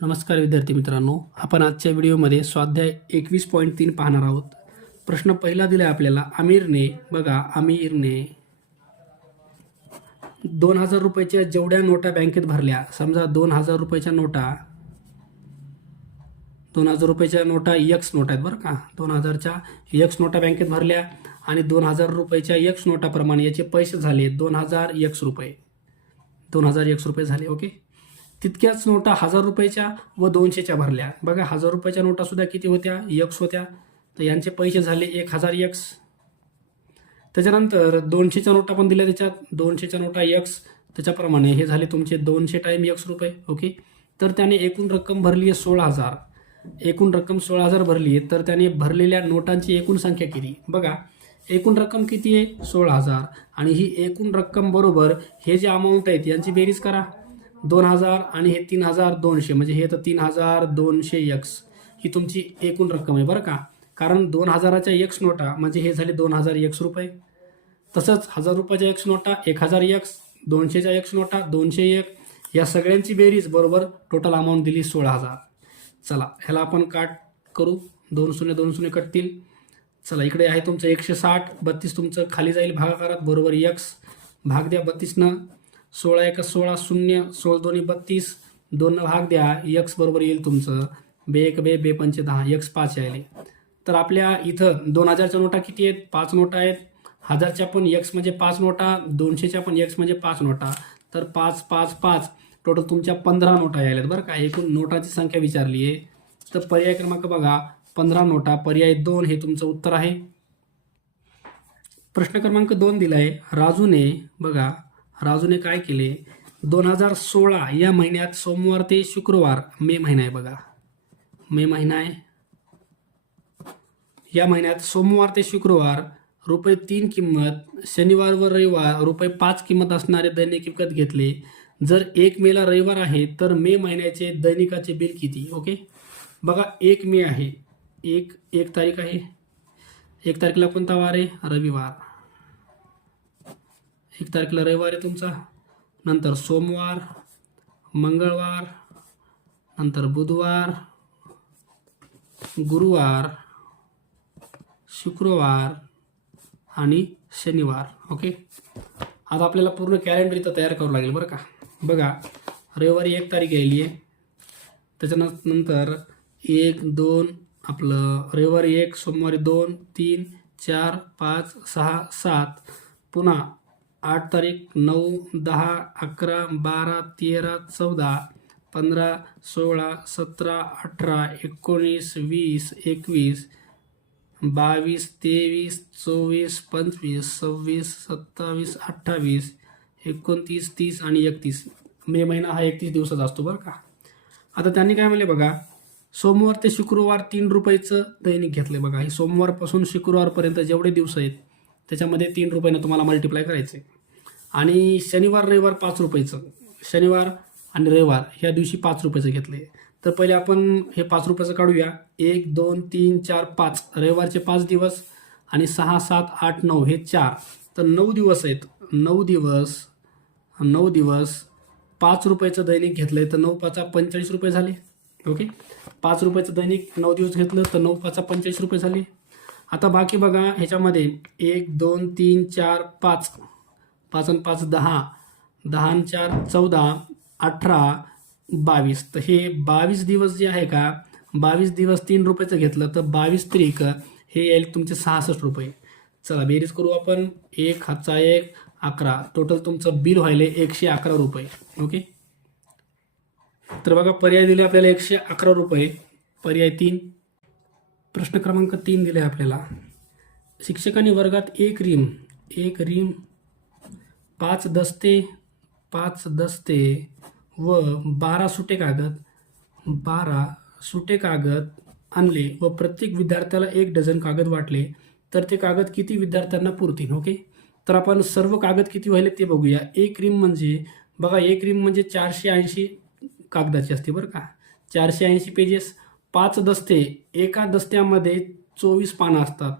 नमस्कार विद्यार्थी मित्रांनो, आपण आजच्या व्हिडिओमध्ये स्वाध्याय 21.3 पाहणार आहोत. प्रश्न पहिला दिला आहे आपल्याला. आमिरने 2000 रुपयाच्या जेवढ्या नोटा बँकेत भरल्या, समजा 2000 रुपयाच्या नोटा 2000 रुपयाच्या नोटा एक्स नोटा आहेत बरं का. 2000च्या एक्स नोटा बँकेत भरल्या आणि 2000 रुपयाच्या एक्स नोटाप्रमाणे याचे पैसे झाले 2000 एक्स रुपये. 2000 एक्स रुपये झाले. ओके. तितक्याच नोटा 1000 रुपयाच्या व 200च्या भरल्या. बघा 1000 रुपयाच्या नोटा सुद्धा किती होत्या? एक्स होत्या. तर यांचे पैसे झाले 1000 एक्स. त्याच्यानंतर 200च्या नोटा पण दिल्या त्याच्यात. 200च्या नोटा एक्स, त्याच्याप्रमाणे हे झाले तुमचे 200 टाइम एक्स रुपये. ओके. तर त्याने एकूण रक्कम भरली आहे 16,000. एकूण रक्कम 16,000 भरली आहे. तर त्याने भरलेल्या नोटांची एकूण संख्या किती? बघा एकूण रक्कम किती आहे? 16,000. आणि ही एकूण रक्कम बरोबर हे जे अमाऊंट आहेत यांची बेरीज करा. 2000 आणि हे 3200, म्हणजे हे तर 3200 एक्स ही तुमची एकूण रक्कम आहे बरं का. कारण 2000च्या एक्स नोटा म्हणजे हे झाले 2000 एक्स रुपये. तसंच 1000 रुपयाच्या एक्स नोटा 1000 एक्स, 200च्या एक्स नोटा 200 एक, या सगळ्यांची बेरीज बरोबर टोटल अमाऊंट दिली 16,000. चला ह्याला आपण काट करू. 2 शून्य 2 शून्य कटतील. चला इकडे आहे तुमचं 160. 32 तुमचं खाली जाईल भागाकारात, बरोबर एक्स. भाग द्या 32 16 एक 16 शून्य, 16 दोन्ही 32, 2 भाग द्या. एक्स बरोबर येईल तुमचं बे एक बे बे पंचे 10, एक्स 5 यायले. तर आपल्या इथं 2000च्या नोटा किती आहेत? 5 नोटा आहेत. 1000च्या पण एक्स म्हणजे 5 नोटा, 200च्या पण एक्स म्हणजे 5 नोटा. तर 5 5 5 टोटल तुमच्या 15 नोटा यायल्यात बरं का. एकूण नोटाची संख्या विचारली आहे. तर पर्याय क्रमांक बघा 15 नोटा, पर्याय 2 हे तुमचं उत्तर आहे. प्रश्न क्रमांक 2 दिला आहे. राजूने काय केले? 2016 या महिन्यात सोमवार ते शुक्रवार, मे महिना आहे बघा, मे महिना आहे. या महिन्यात सोमवार ते शुक्रवार रुपये 3 किंमत, शनिवार व रविवार रुपये 5 किंमत असणारे दैनिक विकत घेतले. जर 1 मेला रविवार आहे तर मे महिन्याचे दैनिकाचे बिल किती? ओके. बघा 1 मे आहे, एक तारीख आहे. 1 तारखेला कोणता वार आहे? रविवार. 1 तारखेला रविवार आहे तुमचा. नंतर सोमवार, मंगळवार, नंतर बुधवार, गुरुवार, शुक्रवार आणि शनिवार. ओके. आता आपल्याला पूर्ण कॅलेंडर इथं तयार करावं लागेल बरं का. बघा रविवारी 1 तारीख यायली आहे. त्याच्यानंतर 1 2 आपलं रविवारी 1, सोमवारी 2 3 4 5 6 7, पुन्हा 8 तारीख 9 10 11 12 13 14 15 16 17 18 19 20 21 22 23 24 25 26 27 28 29 30 आणि 31. मे महिना हा 31 दिवसाचा असतो बरं का. आता त्यांनी काय म्हणले बघा, सोमवार ते शुक्रवार 3 रुपयाचं दैनिक घेतलं. बघा हे सोमवारपासून शुक्रवारपर्यंत जेवढे दिवस आहेत त्याच्यामध्ये 3 रुपयानं तुम्हाला मल्टिप्लाय करायचे. आणि शनिवार रविवार 5 रुपयाचं, शनिवार आणि रविवार ह्या दिवशी 5 रुपयाचं घेतले. तर पहिले आपण हे 5 रुपयाचं काढूया. 1 2 3 4 5, रविवारचे 5 दिवस आणि 6 7 8 9 हे 4, तर 9 दिवस आहेत. 9 दिवस 5 रुपयाचं दैनिक घेतलंय तर 9 5 45 रुपये झाले. ओके. 5 रुपयाचं दैनिक 9 दिवस घेतलं तर 9 5 45 रुपये झाले. आता बाकी बघा ह्याच्यामध्ये 1 2 3 4 5, 5 आणि 5 10, 10 आणि 4 14, 18 22, तर हे 22 दिवस जे आहे का, 22 दिवस 3 रुपयाचं घेतलं तर 22 त्रिक हे येईल तुमचे 66 रुपये. चला बेरीज करू आपण. 1 हातचा 1 11, टोटल तुमचं बिल व्हायले 111 रुपये. ओके. तर बघा पर्याय दिले आपल्याला 111 रुपये, पर्याय 3. प्रश्न क्रमांक 3 दिले आपल्याला. शिक्षकांनी वर्गात एक रीम 5 दस्ते व 12 सुटे कागद आणले व प्रत्येक विद्यार्थ्याला 1 डझन कागद वाटले तर ते कागद किती विद्यार्थ्यांना पुरतील? ओके. तर आपण सर्व कागद किती व्हायले ते बघूया. एक रीम म्हणजे बघा, एक रीम म्हणजे 480 कागदाची असते बरं का, 480 पेजेस. 5 दस्ते, एका दस्त्यामध्ये 24 पानं असतात.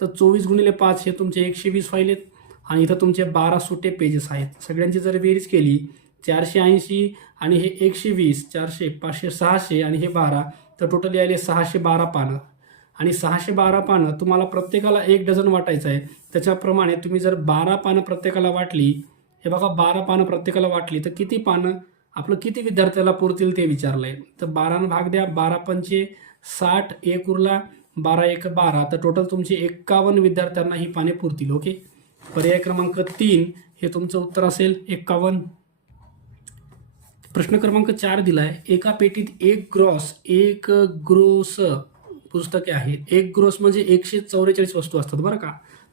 तर 24 गुणिले 5 हे तुमचे 120 व्हायलेत. आणि इथं तुमचे 12 सुटे पेजेस आहेत. सगळ्यांची जर बेरीज केली 480 आणि हे 120, 400, 500, 600 आणि हे 12, तर टोटल यायले 612 पानं. आणि 612 पानं तुम्हाला प्रत्येकाला 1 डझन वाटायचं आहे. त्याच्याप्रमाणे तुम्ही जर 12 पानं प्रत्येकाला वाटली, हे बघा 12 पानं प्रत्येकाला वाटली तर किती पानं आपलं किती विद्यार्थ्याला पुरतील ते विचारलंय. तर 12 भाग द्या, 12 पंचे 60, 1 उरला, 12 1 12, तर टोटल तुमचे 51 विद्यार्थ्यांना ही पाने पुरतील. ओके. पर्याय क्रमांक 3 हे तुमचं उत्तर असेल 51. प्रश्न क्रमांक 4 दिलाय, एका पेटीत एक ग्रोस पुस्तके आहेत. एक ग्रोस म्हणजे 144 वस्तू असतात बरं का.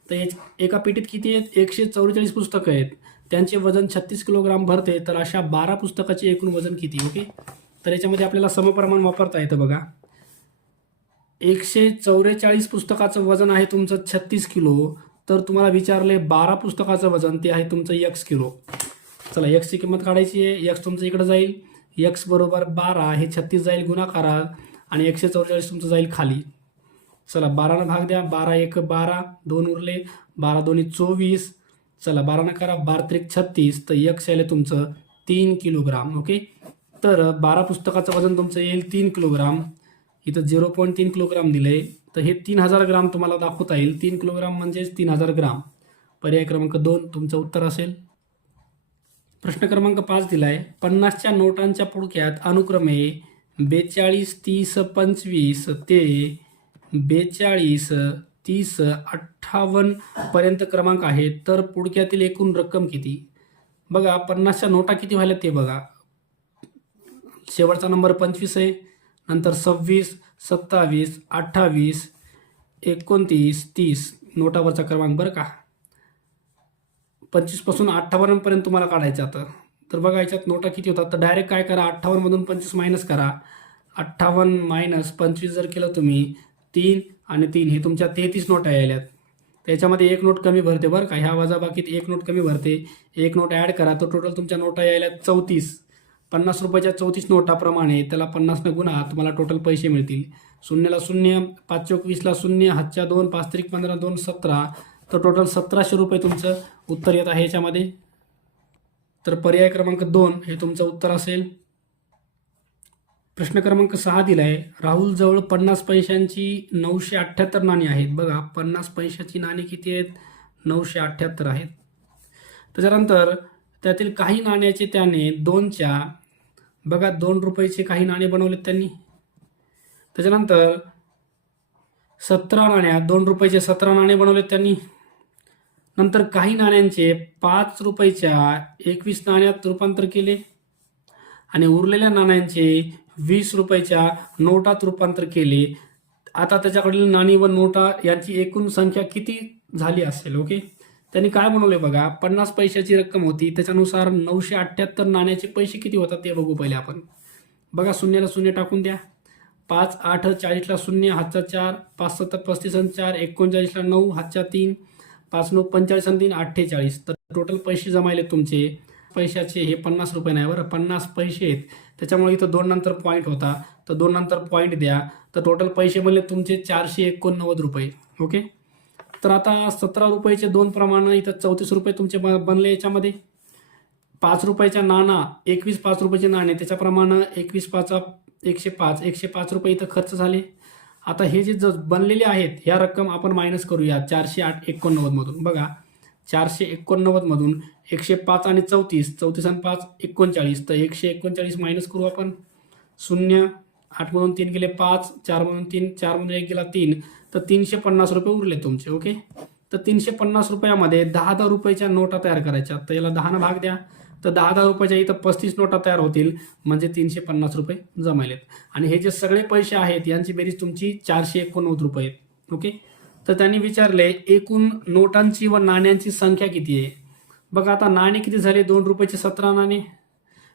तर एका पेटीत किती आहेत? 144 पुस्तकं आहेत. त्यांचे वजन 36 किलोग्राम भरते. तर अशा 12 पुस्तकाचे एकूण वजन किती? ओके. तर याच्यामध्ये आपल्याला समप्रमाण वापरता येतं बघा. 144 पुस्तकाचं वजन आहे तुमचं 36 किलो. तर तुम्हाला विचारले 12 पुस्तकाचं वजन, ते आहे तुमचं x किलो. चला एक्सची किंमत काढायची आहे. एक्स तुमचं इकडे जाईल, एक्स बरोबर 12, हे 36 जाईल गुणाकारात आणि 144 तुमचं जाईल खाली. चला 12 भाग द्या, 12 1 12, 2 उरले, 12 2 24. चला 12 करा, 12 3 36, तर एक्स यायला तुमचं 3 किलोग्राम. ओके. तर 12 पुस्तकाचं वजन तुमचं येईल 3 किलोग्राम. इथं 0.3 किलोग्राम दिलंय, तर हे 3000 ग्राम तुम्हाला दाखवता येईल. 3 किलोग्राम म्हणजेच 3000 ग्राम. पर्याय क्रमांक 2 तुमचं उत्तर असेल. प्रश्न क्रमांक 5 दिलाय, 50च्या नोटांच्या पुडक्यात अनुक्रमे 42 30 25 ते 42 30 58 पर्यंत क्रमांक आहेत. तर पुडक्यातील एकूण रक्कम किती? बघा 50च्या नोटा किती व्हायला ते बघा. शेवटचा नंबर 25 आहे, नंतर 26 27 28 29 30 नोटावरचा क्रमांक बरं का. 25 पासून 58 पर्यंत तुम्हाला काढायचं आता. तर बघा याच्यात नोटा किती होतात, तर डायरेक्ट काय करा, 58 मधून 25 मायनस करा. 58 मायनस 25 जर केलं तुम्ही, 3 आणि 3 हे तुमच्या 33 नोटा यायल्यात. त्याच्यामध्ये एक नोट कमी भरते बरं का. ह्या वजाबाकीत एक नोट कमी भरते, एक नोट ॲड करा, तर टोटल तुमच्या नोटा यायल्यात 34. 50 रुपयाच्या 34 नोटाप्रमाणे त्याला 50 गुणा, तुम्हाला टोटल पैसे मिळतील. शून्यला शून्य, 5 चौक 20ला शून्य, हातच्या 2, 5 त्रिक 15, 2 17, तर टोटल 1700 रुपये तुमचं उत्तर येत आहे याच्यामध्ये. तर पर्याय क्रमांक 2 हे तुमचं उत्तर असेल. प्रश्न क्रमांक 6 दिलाय, राहुल जवळ 50 पैशांची 978 नाणी आहेत. बघा 50 पैशाची नाणी किती आहेत? 978 आहेत. त्याच्यानंतर त्यातील काही नाण्याचे त्याने 2च्या बघा 2 रुपयाचे काही नाणे बनवलेत त्यांनी. त्याच्यानंतर 17 नाण्या 2 रुपयाचे 17 नाणे बनवलेत त्यांनी. नंतर काही नाण्यांचे 5 रुपयाच्या 21 नाण्यात रूपांतर केले आणि उरलेल्या नाण्यांचे 20 रुपयाच्या नोटात रूपांतर केले. आता त्याच्याकडील नाणी व नोटा यांची एकूण संख्या किती झाली असेल? ओके. त्यांनी काय बनवले बघा, 50 पैशाची रक्कम होती, त्याच्यानुसार 978 नाण्याचे पैसे किती होतात ते बघू पहिले आपण. बघा शून्याला शून्य टाकून द्या. 5 8 40ला शून्य, हातचा 4, 5 7 35 आणि 4 39ला 9, हातच्या 3, 5 9 45 आणि 3 48. तर टोटल पैसे जमायले तुमचे पैशाचे हे 50 रुपये नाही बरं, 50 पैसे आहेत. त्याच्यामुळे इथं 2 नंतर पॉईंट होता, तर 2 नंतर पॉईंट द्या. तर टोटल पैसे म्हणले तुमचे 489 रुपये. ओके. तर आता 17 रुपयाचे 2 प्रमाण, इथं 34 रुपये तुमचे बनले. याच्यामध्ये 5 रुपयाच्या नाणा, 21 5 रुपयाचे नाणे, त्याच्याप्रमाणे 21 5 105 रुपये इथं खर्च झाले. आता हे जे बनलेले आहेत ह्या रक्कम आपण मायनस करूया 489 मधून. बघा 489 मधून 105 आणि 34 आणि 5 39, तर 139 मायनस करू आपण. 0 8 मधून 3 गेले 5, 4 मधून 3, 4 मधून 1 गेला 3, तर 350 रुपये उरले तुमचे. ओके. तर 350 रुपयामध्ये 10 रुपयाच्या नोटा तयार करायच्या. तर याला 10 भाग द्या, तर 10 रुपयाच्या इथं 35 नोटा तयार होतील, म्हणजे 350 रुपये जमायलेत. आणि हे जे सगळे पैसे आहेत यांची बेरीज तुमची 489 रुपये आहेत. ओके. तर त्यांनी विचारले एकूण नोटांची व नाण्यांची संख्या किती आहे. बघा आता नाणे किती झाले, 2 रुपयाचे 17 नाणे,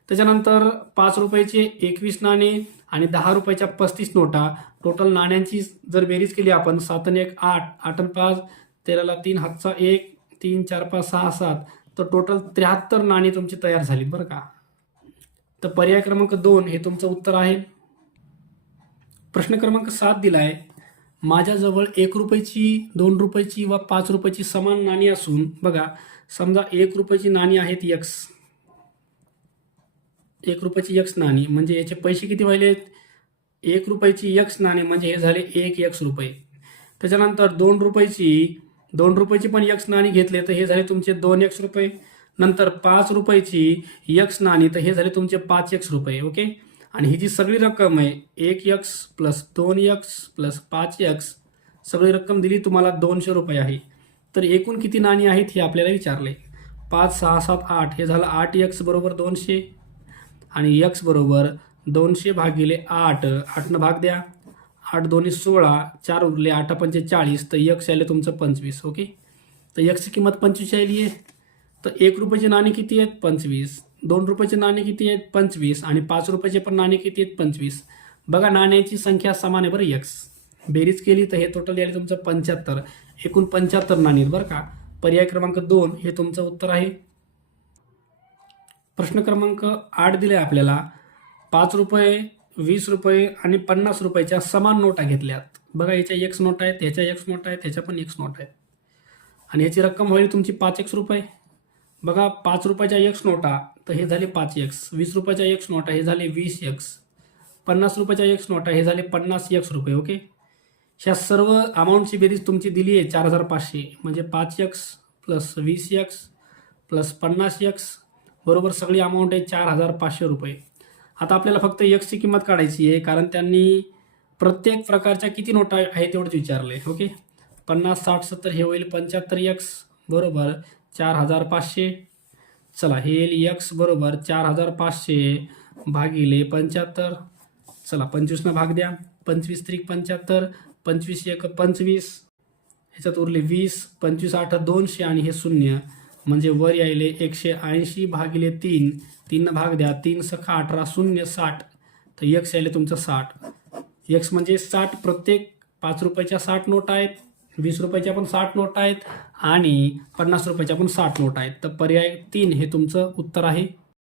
त्याच्यानंतर 5 रुपयाचे 21 नाणे आणि 10 रुपयाच्या 35 नोटा. टोटल नाण्यांची जर बेरीज केली आपण, 7 आणि 1 8, 8 आणि 5 13ला 3, हातचा 1, 3 4 5 6 7, तर टोटल 73 नाणी तुमची तयार झालीत बरं का. तर पर्याय क्रमांक 2 हे तुमचं उत्तर आहे. प्रश्न क्रमांक 7 दिलाय, माझ्याजवळ 1 रुपयाची 2 रुपयाची व 5 रुपयाची समान नाणी असून, बघा समजा 1 रुपयाची नाणी आहेत x 1 रुपयाची एक्स नाणी म्हणजे याचे पैसे किती व्हायले? 1 रुपयाची एक्स नाणी म्हणजे हे झाले 1 एक्स रुपये. त्याच्यानंतर 2 रुपयाची पण एक्स नाणी घेतले तर हे झाले तुमचे 2 एक्स रुपये. नंतर 5 रुपयाची एक्स नाणी तर हे झाले तुमचे 5 एक्स रुपये. ओके. आणि ही जी सगळी रक्कम आहे 1 x plus 2 x plus 5 x सगळी रक्कम दिली तुम्हाला 200 रुपये आहे. तर एकूण किती नाणी आहेत हे आपल्याला विचारले. 5 6 7 8 हे झालं 8 एक्स बरोबर 200 आणि एक्स बरोबर 200 भागिले 8 8 भाग द्या. 8 दोन्ही 16 4 उरले 8 पंचे 40 तर एक्स आले तुमचं 25. ओके. तर एक्सची किंमत 25 आली आहे. तर 1 रुपयाचे नाणे किती आहेत? 25. 2 रुपयाचे नाणे किती आहेत? 25. आणि 5 रुपयाचे पण नाणे किती आहेत? 25. बघा नाण्याची संख्या समान आहे बरं एक्स. बेरीज केली तर हे टोटल आले तुमचं 75. एकूण 75 नाणी आहेत बरं का. पर्याय क्रमांक 2 हे तुमचं उत्तर आहे. प्रश्न क्रमांक 8 दिले आपल्याला. 5 रुपये 20 रुपये आणि 50 रुपयाच्या समान नोटा घेतल्यात. बघा याच्या एक्स नोट आहेत, ह्याच्या एक्स नोट आहेत, ह्याच्या पण एक्स नोट आहेत आणि ह्याची रक्कम होईल तुमची 5 एक्स रुपये. बघा 5 रुपयाच्या एक्स नोटा तर हे झाले 5 एक्स. 20 रुपयाच्या एक्स नोटा हे झाले 20 एक्स. 50 रुपयाच्या एक्स नोटा हे झाले 50 एक्स रुपये. ओके. ह्या सर्व अमाऊंटची बेरीज तुमची दिली आहे 4500 म्हणजे 5 x plus 20 x plus 50 x बरोबर सगळी अमाऊंट आहे 4500 रुपये. आता आपल्याला फक्त एक्सची किंमत काढायची आहे कारण त्यांनी प्रत्येक प्रकारच्या किती नोटा आहे तेवढंच विचारलं आहे. ओके. 50 60 70 हे होईल 75 एक्स बरोबर 4500. चला हे येईल एक्स बरोबर 4500 भागिले 75. चला 25 भाग द्या. 25 त्रिक 75 25 एक 25 ह्याच्यात उरले 20 25 8 200 आणि हे 0 म्हणजे वर यायले 180 भागिले 3 3 भाग द्या. 3 सखा 18 0 60 तर एक्स यायले तुमचं 60. एक्स म्हणजे 60. प्रत्येक 5 रुपयाच्या 60 नोटा आहेत, 20 रुपयाच्या पण 60 नोटा आहेत आणि 50 रुपयाच्या पण 60 नोटा आहेत. तर पर्याय 3 हे तुमचं उत्तर आहे.